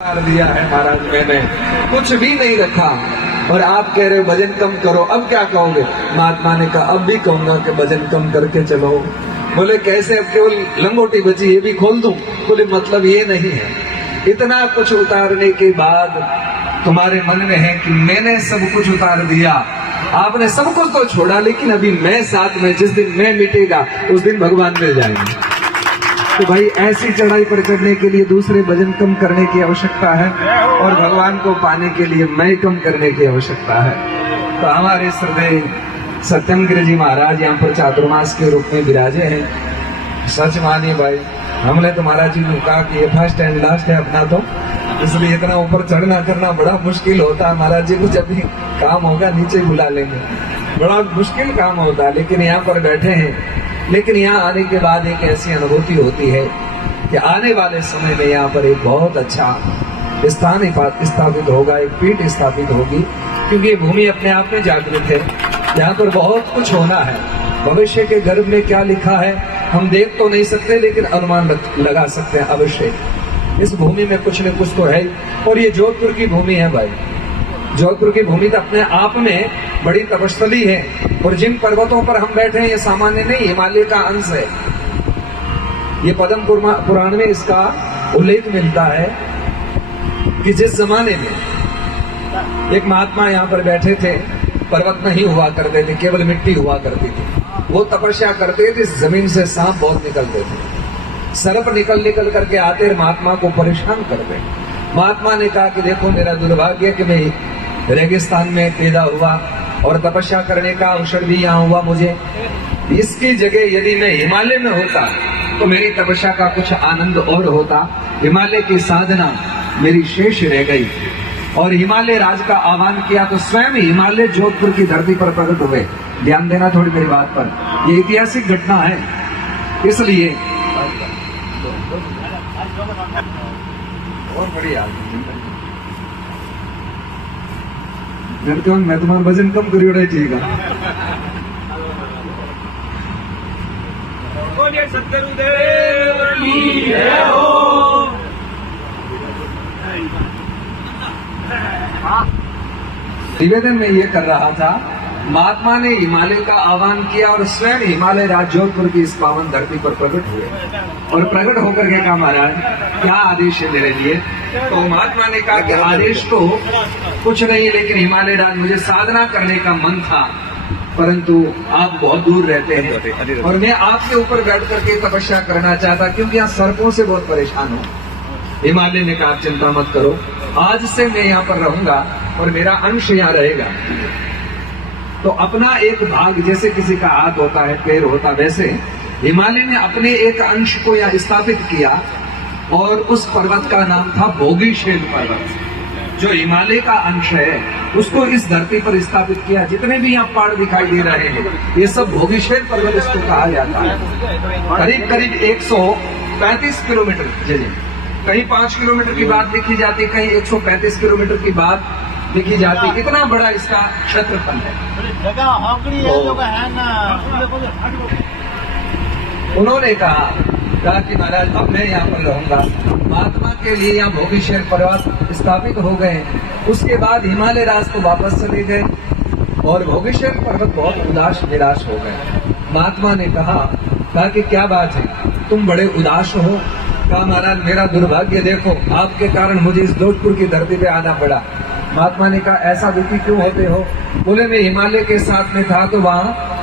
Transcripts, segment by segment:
मार दिया है महाराज, मैंने कुछ भी नहीं रखा और आप कह रहे हो भजन कम करो, अब क्या कहोगे? महात्मा ने कहा अब भी कहूंगा कि भजन कम करके चलो। बोले कैसे? अब केवल लंगोटी बची, ये भी खोल दूं? बोले मतलब ये नहीं है, इतना कुछ उतारने के बाद तुम्हारे मन में है कि मैंने सब कुछ उतार दिया, आपने सब कुछ तो छोड़ा, लेकिन अभी मैं साथ में, जिस दिन मैं मिटेगा उस दिन भगवान मिल जाएंगे। तो भाई ऐसी चढ़ाई पर चढ़ने के लिए दूसरे भजन कम करने की आवश्यकता है और भगवान को पाने के लिए मैं कम करने की आवश्यकता है। तो हमारे श्रद्धेय सत्यम गिरि जी महाराज यहाँ पर चातुर्मास के रूप में विराजे हैं। सच मानिए भाई, हमने तो महाराज जी ने कहा कि ये फर्स्ट एंड लास्ट है अपना, तो इसलिए इतना ऊपर चढ़ना करना बड़ा मुश्किल होता है। महाराज जी को जब भी काम होगा नीचे बुला लेंगे, बड़ा मुश्किल काम होता है, लेकिन यहाँ पर बैठे हैं। लेकिन यहाँ आने के बाद एक ऐसी अनुभूति होती है कि आने वाले समय में यहाँ पर एक बहुत अच्छा स्थान स्थापित होगा, एक पीठ स्थापित होगी, क्योंकि ये भूमि अपने आप में जागृत है। यहाँ पर बहुत कुछ होना है। भविष्य के गर्भ में क्या लिखा है हम देख तो नहीं सकते, लेकिन अनुमान लगा सकते हैं अवश्य। इस भूमि में कुछ न कुछ तो है। और ये जोधपुर की भूमि है भाई, जोधपुर की भूमि तो अपने आप में बड़ी तपस्थली है। और जिन पर्वतों पर हम बैठे हैं ये सामान्य नहीं, हिमालय का अंश है। ये पद्म पुराण में इसका उल्लेख मिलता है कि जिस जमाने में एक महात्मा यहाँ पर बैठे थे, पर्वत नहीं हुआ करते थे, केवल मिट्टी हुआ करती थी। वो तपस्या करते थे, जमीन से सांप बहुत निकलते थे, सर्प निकल करके आते महात्मा को परेशान करते। महात्मा ने कहा कि देखो मेरा दुर्भाग्य कि मैं रेगिस्तान में पैदा हुआ और तपस्या करने का अवसर भी यहाँ हुआ मुझे। इसकी जगह यदि मैं हिमालय में होता तो मेरी तपस्या का कुछ आनंद और होता। हिमालय की साधना मेरी शेष रह गई और हिमालय राज का आह्वान किया तो स्वयं हिमालय जोधपुर की धरती पर प्रकट हुए। ध्यान देना थोड़ी मेरी बात पर, ये ऐतिहासिक घटना है। इसलिए और बढ़िया मैं तुम्हारा वजन कम करी उड़ा चाहिएगा। निवेदन में ये कर रहा था, महात्मा ने हिमालय का आह्वान किया और स्वयं हिमालय राज जोधपुर की इस पावन धरती पर प्रकट हुए और प्रकट होकर के कहा महाराज क्या आदेश है मेरे लिए? तो महात्मा ने कहा कि आदेश तो कुछ नहीं, लेकिन हिमालय राज मुझे साधना करने का मन था, परंतु आप बहुत दूर रहते हैं और मैं आपके ऊपर बैठ करके तपस्या करना चाहता, क्योंकि यहाँ सर्पों से बहुत परेशान हूँ। हिमालय ने कहा चिंता मत करो, आज से मैं यहाँ पर रहूंगा और मेरा अंश यहाँ रहेगा। तो अपना एक भाग, जैसे किसी का हाथ होता है, पैर होता, वैसे हिमालय ने अपने एक अंश को यहाँ स्थापित किया और उस पर्वत का नाम था भोगीशैल पर्वत। जो हिमालय का अंश है उसको इस धरती पर स्थापित किया। जितने भी यहाँ पहाड़ दिखाई दे रहे हैं ये सब भोगीशैल पर्वत इसको कहा जाता है। करीब करीब 135 किलोमीटर, कहीं 5 किलोमीटर की बात लिखी जाती, कहीं 135 किलोमीटर की बात लिखी जाती। इतना बड़ा इसका क्षेत्रफल है। उन्होंने कहा कि महाराज अब मैं यहाँ पर रहूंगा। महात्मा के लिए यहाँ भोगीशैल पर्वत स्थापित हो गए। उसके बाद हिमालय राज को वापस चले गए और भोगीशैल पर्वत बहुत उदास निराश हो गए। महात्मा ने कहा कि क्या बात है, तुम बड़े उदास हो? कहा महाराज मेरा दुर्भाग्य देखो, आपके कारण मुझे इस जोधपुर की धरती पे आना पड़ा। महात्मा ने कहा ऐसा दुखी क्यों होते हो? बोले मैं हिमालय के साथ में था तो वहाँ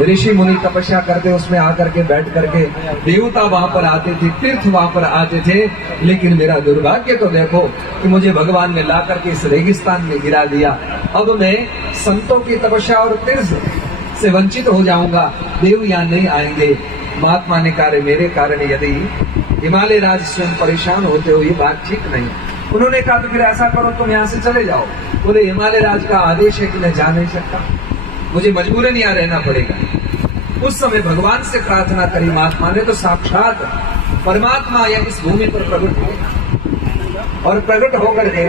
ऋषि मुनि तपस्या करते, उसमें आकर के बैठ करके देवता वहां पर आते थे, तीर्थ वहां पर आते थे, लेकिन मेरा दुर्भाग्य तो देखो कि मुझे भगवान ने ला करके इस रेगिस्तान में गिरा दिया। अब मैं संतों की तपस्या और तीर्थ से वंचित हो जाऊंगा, देव यहाँ नहीं आएंगे। महात्मा ने कहा मेरे कारण यदि हिमालय राज स्वयं परेशान होते हो, ये बात ठीक नहीं। उन्होंने कहा तो फिर ऐसा करो तुम यहाँ से चले जाओ। बोले हिमालय राज का आदेश है कि मैं जा नहीं सकता, मुझे मजबूरन यहाँ रहना पड़ेगा। उस समय भगवान से प्रार्थना करी महात्मा ने, तो साक्षात परमात्मा या इस भूमि पर प्रकट हुए और प्रकट होकर के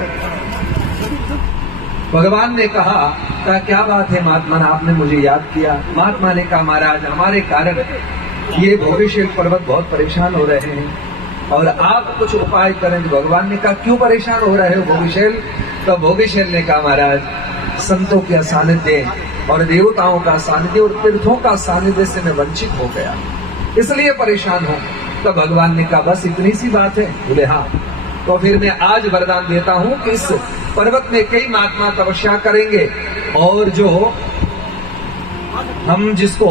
भगवान ने कहा क्या बात है महात्मा, आपने मुझे याद किया? महात्मा ने कहा महाराज हमारे कारण ये भोगीशैल पर्वत बहुत परेशान हो रहे हैं और आप कुछ उपाय करें। तो भगवान ने कहा क्यों परेशान हो रहे हो भोगीशैल? तो भोगीशैल ने कहा महाराज, संतों का सानिध्य और देवताओं का सानिध्य और तीर्थों का सानिध्य से मैं वंचित हो गया, इसलिए परेशान हूं। तो भगवान ने कहा बस इतनी सी बात है? बोले हाँ। तो फिर मैं आज वरदान देता हूं कि इस पर्वत में कई महात्मा तपस्या करेंगे, और जो हम जिसको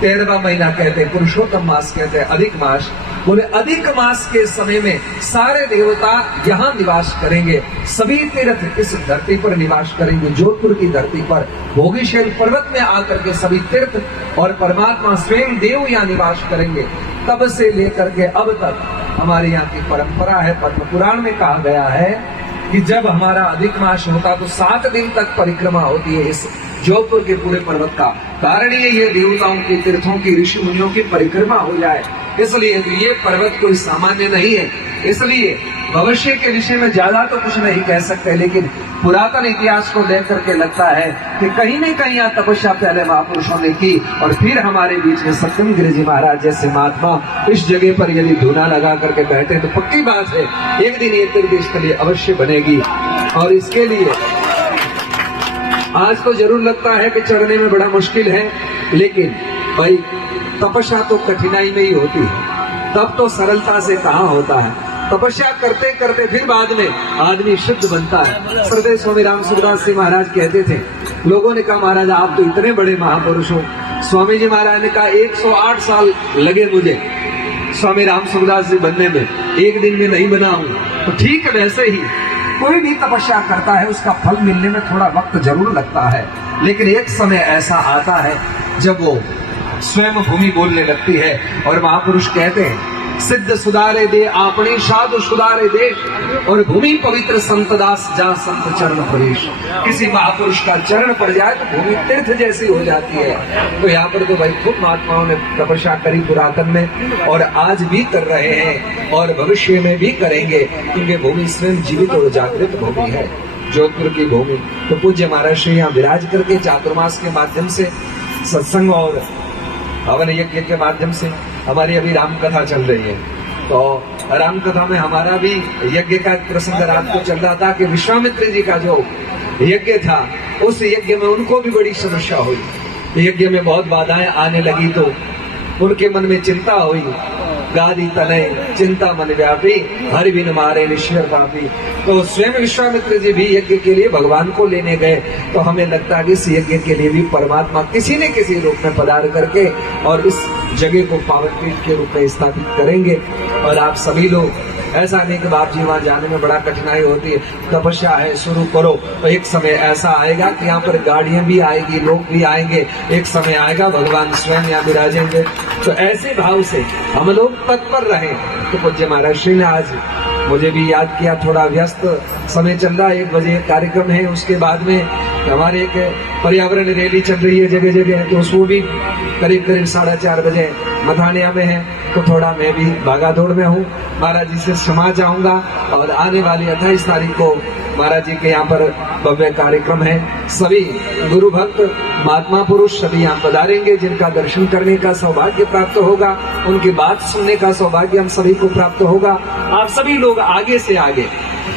13वां महीना कहते हैं, पुरुषोत्तम मास कहते हैं, अधिक मास, बोले अधिक मास के समय में सारे देवता यहाँ निवास करेंगे, सभी तीर्थ इस धरती पर निवास करेंगे, जोधपुर की धरती पर भोगीशैल पर्वत में आकर के सभी तीर्थ और परमात्मा स्वयं देव यहाँ निवास करेंगे। तब से लेकर के अब तक हमारे यहाँ की परंपरा है, पद्म पुराण में कहा गया है कि जब हमारा अधिक मास होता तो 7 दिन तक परिक्रमा होती है इस जोधपुर के पूरे पर्वत का। कारण ये देवताओं के, तीर्थों की, ऋषि मुनियों की परिक्रमा हो जाए, इसलिए ये पर्वत कोई सामान्य नहीं है। इसलिए भविष्य के विषय में ज्यादा तो कुछ नहीं कह सकते, लेकिन पुरातन इतिहास को देख करके लगता है कि कहीं न कहीं यहाँ तपस्या पहले महापुरुषों ने की, और फिर हमारे बीच में सत्यम गिरि जी महाराज जैसे महात्मा इस जगह पर यदि धूना लगा करके बैठे तो पक्की बात है एक दिन ये तीर्थ स्थली अवश्य बनेगी। और इसके लिए आज तो जरूर लगता है कि चढ़ने में बड़ा मुश्किल है, लेकिन भाई तपस्या तो कठिनाई में ही होती है, तब तो सरलता से कहाँ होता है। तपस्या करते करते फिर बाद में आदमी शुद्ध बनता है। श्रद्धेय स्वामी राम सुखदास जी महाराज कहते थे, लोगों ने कहा महाराज आप तो इतने बड़े महापुरुष हो। स्वामी जी महाराज ने कहा 108 साल लगे मुझे स्वामी राम सुखदास जी बनने में, एक दिन में नहीं बना हूं। तो ठीक है, वैसे ही कोई भी तपस्या करता है उसका फल मिलने में थोड़ा वक्त जरूर लगता है, लेकिन एक समय ऐसा आता है जब वो स्वयं भूमि बोलने लगती है। और महापुरुष कहते हैं सिद्ध सुधारे दे आपने साधु सुधारे देश, और भूमि पवित्र संत दास जा संत चरण परेश। किसी महापुरुष का चरण पड़ जाए तो भूमि तीर्थ जैसी हो जाती है। तो यहाँ पर तो भाई खूब महात्माओं ने तपस्या करी पुरातन में, और आज भी कर रहे हैं और भविष्य में भी करेंगे, क्योंकि भूमि स्वयं जीवित और जागृत भूमि है, जोधपुर की भूमि। तो पूज्य महाराज श्री यहाँ विराज करके चातुर्मास के माध्यम से, सत्संग और हवन यज्ञ के माध्यम से हमारी अभी राम कथा चल रही है। तो राम कथा में हमारा भी यज्ञ का प्रसंग रात को चल रहा था कि विश्वामित्र जी का जो यज्ञ था, उस यज्ञ में उनको भी बड़ी समस्या हुई। यज्ञ में बहुत बाधाएं आने लगी, तो उनके मन में चिंता हुई। गादी तनय चिंता मन व्यापी, हरि बिन मारे ईश्वर पापी। तो स्वयं विश्वामित्र जी भी यज्ञ के लिए भगवान को लेने गए। तो हमें लगता है कि इस यज्ञ के लिए भी परमात्मा किसी न किसी रूप में पधार करके और इस जगह को पावन पीठ के रूप में स्थापित करेंगे। और आप सभी लोग, ऐसा नहीं कि बाप जी वहां जाने में बड़ा कठिनाई होती है, तपस्या है शुरू करो, तो एक समय ऐसा आएगा कि यहाँ पर गाड़ियां भी आएगी, लोग भी आएंगे, एक समय आएगा भगवान स्वयं यहाँ विराजेंगे। तो ऐसे भाव से हम लोग तत्पर रहे। तो पूज्य महाराज श्री ने आज मुझे भी याद किया, थोड़ा व्यस्त समय चल रहा है, 1 बजे कार्यक्रम है, उसके बाद में हमारे एक पर्यावरण रैली चल रही है जगह जगह, तो उसको भी करीब 4:30 बजे मथानिया में है। तो थोड़ा मैं भी भागा दौड़ में हूँ, महाराज जी से क्षमा चाहूंगा। और आने वाली 28 तारीख को महाराज जी के यहाँ पर भव्य कार्यक्रम है, सभी गुरु भक्त महात्मा पुरुष सभी यहाँ पधारेंगे, जिनका दर्शन करने का सौभाग्य प्राप्त होगा, उनकी बात सुनने का सौभाग्य हम सभी को प्राप्त होगा। आप सभी लोग आगे से आगे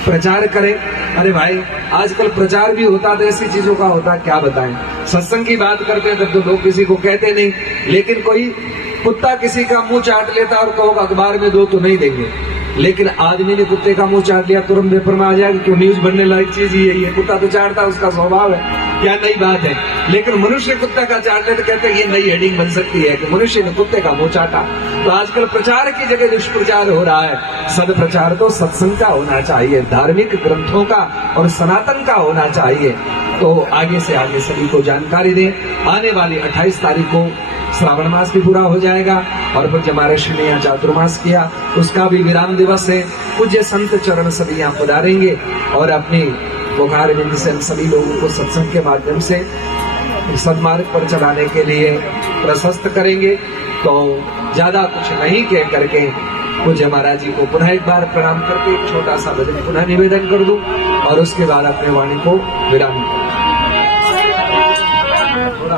प्रचार करें। अरे भाई आजकल प्रचार भी होता है, ऐसी चीजों का होता है क्या बताएं। सत्संग की बात करते हैं तब तो लोग किसी को कहते नहीं, लेकिन कोई कुत्ता किसी का मुंह चाट लेता और कहो अखबार में दो तो नहीं देंगे, लेकिन आदमी ने कुत्ते का मुंह चाट लिया तुरंत पेपर में आ जाएगा, क्यों न्यूज बनने लायक चीज ही है। कुत्ता तो चाटता, उसका स्वभाव है, क्या नई बात है। लेकिन मनुष्य कुत्ता का चाट ले तो कहते हैं ये नई हेडिंग बन सकती है कि मनुष्य ने कुत्ते का मुंह चाटा। तो आजकल प्रचार की जगह दुष्प्रचार हो रहा है। सदप्रचार तो सत्संग का होना चाहिए, धार्मिक ग्रंथों का और सनातन का होना चाहिए। तो आगे से आगे सभी को जानकारी दें। आने वाली 28 तारीख को श्रावण मास भी पूरा हो जाएगा, और पूज्य महाराज ने यहाँ चातुर्मास किया, उसका भी विराम दिवस है। पूज्य संत चरण सभी यहाँ पधारेंगे और अपनी बुखार बिंद से हम सभी लोगों को सत्संग के माध्यम से सदमार्ग पर चलाने के लिए प्रशस्त करेंगे। तो ज्यादा कुछ नहीं कह करके पूज्य महाराज जी को पुनः एक बार प्रणाम करके एक छोटा सा भजन पुनः निवेदन कर दूं, और उसके बाद अपने वाणी को विराम थोड़ा